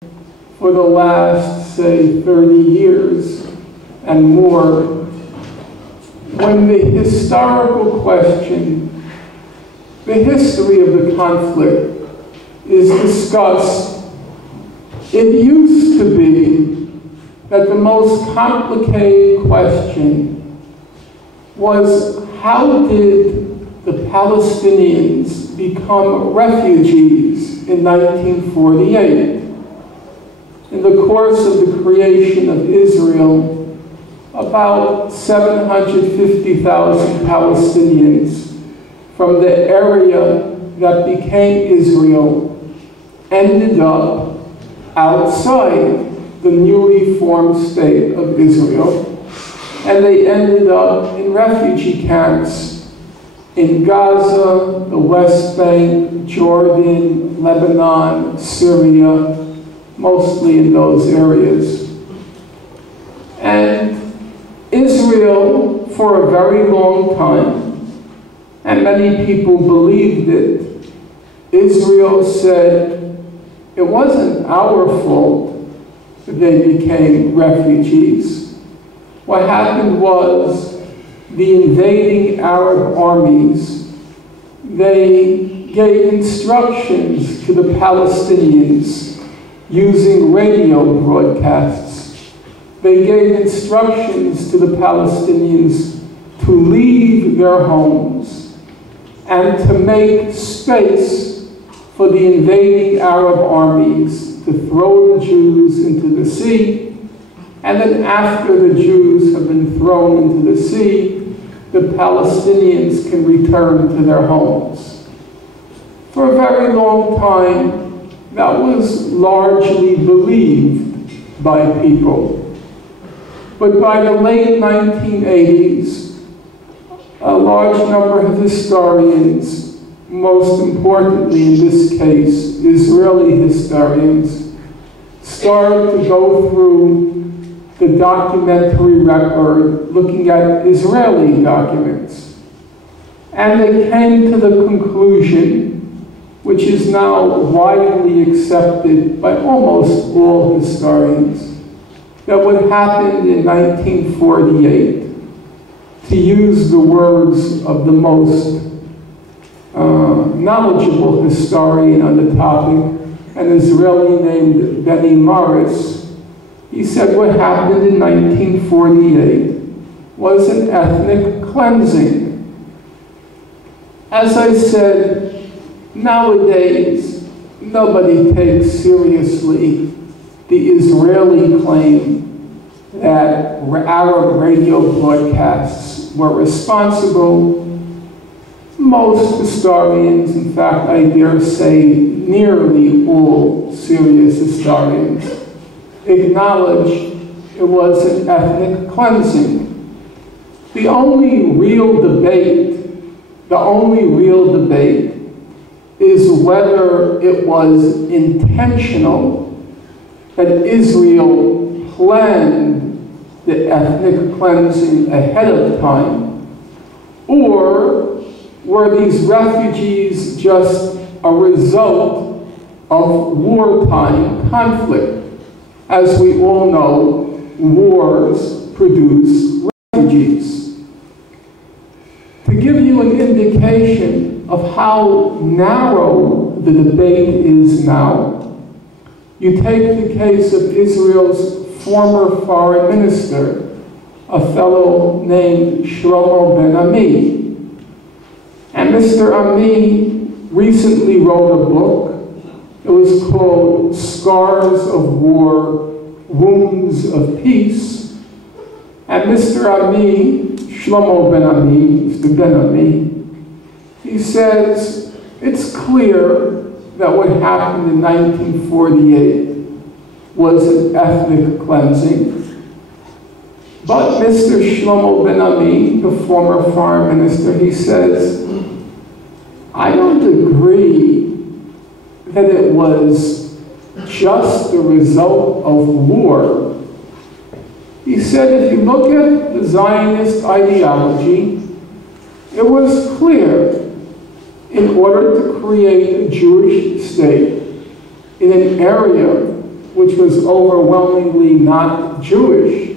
for the last, say, 30 years and more, when the historical question, the history of the conflict, is discussed, it used to be that the most complicated question was, how did the Palestinians become refugees in 1948? In the course of the creation of Israel, about 750,000 Palestinians from the area that became Israel ended up outside the newly formed state of Israel, and they ended up in refugee camps in Gaza, the West Bank, Jordan, Lebanon, Syria, mostly in those areas. And Israel, for a very long time, and many people believed it, Israel said it wasn't our fault that they became refugees. What happened was the invading Arab armies, they gave instructions to the Palestinians using radio broadcasts. They gave instructions to the Palestinians to leave their homes and to make space for the invading Arab armies to throw the Jews into the sea, and then after the Jews have been thrown into the sea, the Palestinians can return to their homes. For a very long time, that was largely believed by people. But by the late 1980s, a large number of historians, most importantly in this case, Israeli historians, started to go through the documentary record looking at Israeli documents. And they came to the conclusion, which is now widely accepted by almost all historians, that what happened in 1948, to use the words of the most knowledgeable historian on the topic, an Israeli named Benny Morris, he said what happened in 1948 was an ethnic cleansing. As I said, nowadays, nobody takes seriously the Israeli claim that Arab radio broadcasts were responsible. Most historians, in fact, I dare say nearly all serious historians, acknowledge it was an ethnic cleansing. The only real debate is whether it was intentional, that Israel planned the ethnic cleansing ahead of time, or were these refugees just a result of wartime conflict? As we all know, wars produce refugees. To give you an indication of how narrow the debate is now, you take the case of Israel's former foreign minister, a fellow named Shlomo Ben-Ami. And Mr. Ami recently wrote a book. It was called Scars of War, Wounds of Peace. And Mr. Ami, Shlomo Ben-Ami, Mr. Ben-Ami, he says, it's clear that what happened in 1948 was an ethnic cleansing. But Mr. Shlomo Ben-Ami, the former foreign minister, he says, I don't agree that it was just the result of war. He said if you look at the Zionist ideology, it was clear in order to create a Jewish state in an area which was overwhelmingly not Jewish,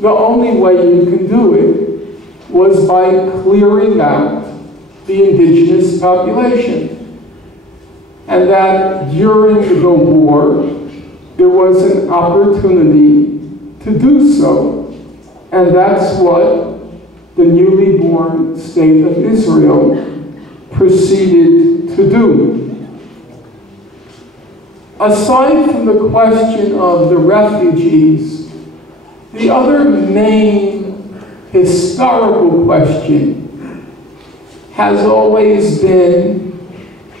the only way you can do it was by clearing out the indigenous population. And that during the war, there was an opportunity to do so. And that's what the newly born state of Israel proceeded to do. Aside from the question of the refugees, the other main historical question has always been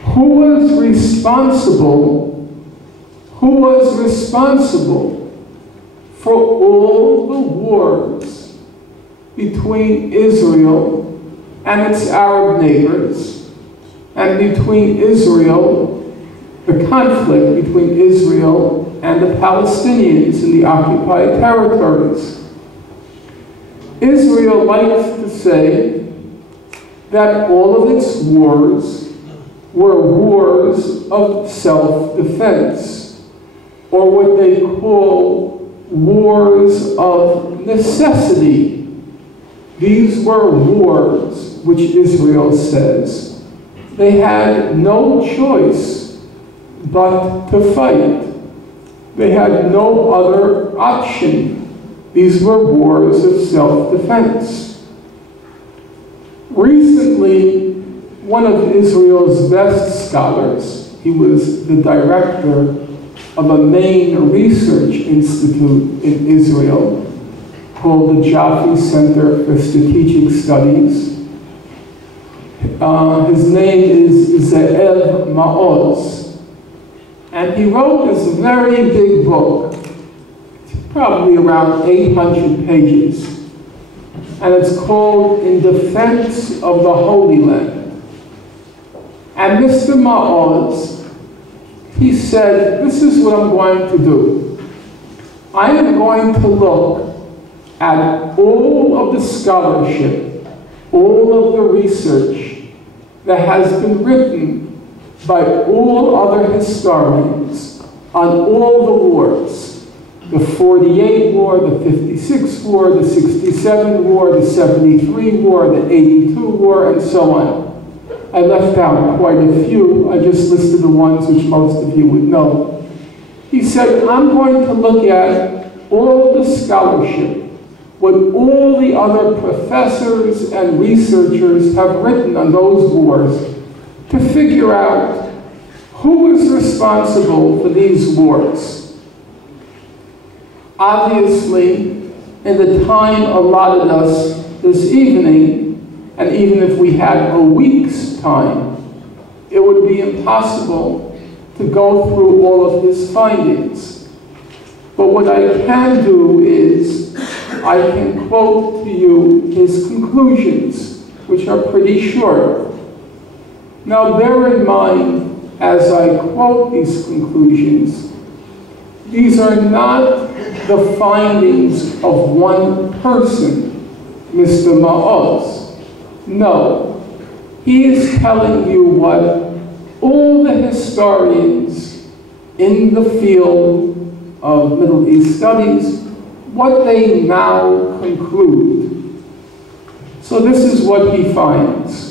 who was responsible for all the wars between Israel and its Arab neighbors, and between Israel, the conflict between Israel and the Palestinians in the occupied territories. Israel likes to say that all of its wars were wars of self-defense, or what they call wars of necessity. These were wars, which Israel says, they had no choice but to fight. They had no other option. These were wars of self-defense. Recently, one of Israel's best scholars, he was the director of a main research institute in Israel called the Jaffe Center for Strategic Studies. His name is Ze'ev Maoz. And he wrote this very big book, probably around 800 pages. And it's called In Defense of the Holy Land. And Mr. Maoz, he said, this is what I'm going to do. I am going to look at all of the scholarship, all of the research that has been written by all other historians on all the wars, the 48 war, the 56 war, the 67 war, the 73 war, the 82 war, and so on. I left out quite a few. I just listed the ones which most of you would know. He said, I'm going to look at all the scholarship, what all the other professors and researchers have written on those wars, to figure out who was responsible for these wars. Obviously, in the time allotted us this evening, and even if we had a week's time, it would be impossible to go through all of his findings. But what I can do is, I can quote to you his conclusions, which are pretty short. Now bear in mind, as I quote these conclusions, these are not the findings of one person, Mr. Maoz. No, he is telling you what all the historians in the field of Middle East studies, what they now conclude. So this is what he finds.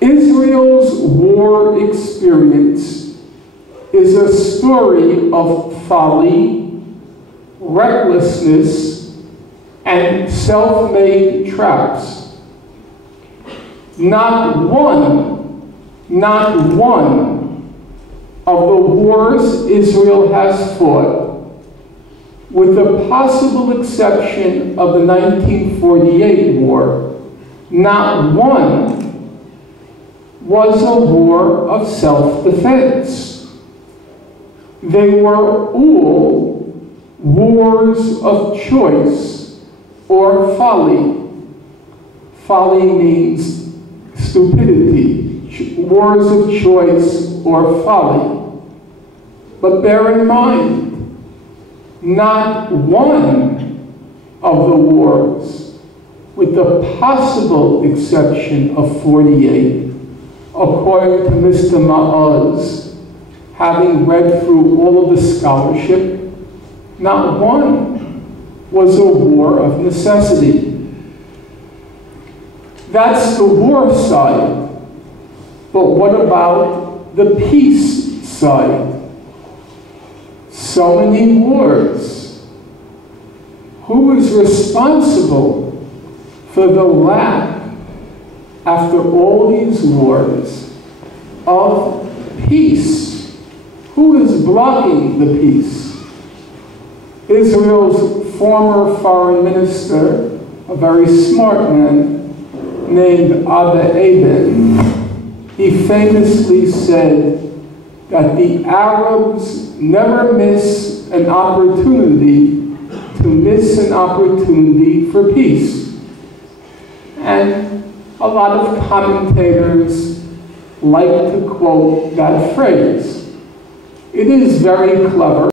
Israel's war experience is a story of folly, recklessness, and self-made traps. Not one of the wars Israel has fought, with the possible exception of the 1948 war, not one was a war of self-defense. They were all wars of choice or folly. Folly means stupidity, wars of choice or folly. But bear in mind, not one of the wars, with the possible exception of 48, according to Mr. Maoz, having read through all of the scholarship, not one was a war of necessity. That's the war side. But what about the peace side? So many wars. Who is responsible for the lack, after all these wars, of peace? Who is blocking the peace? Israel's former foreign minister, a very smart man, named Abba Eban, he famously said that the Arabs never miss an opportunity to miss an opportunity for peace. And a lot of commentators like to quote that phrase. It is very clever.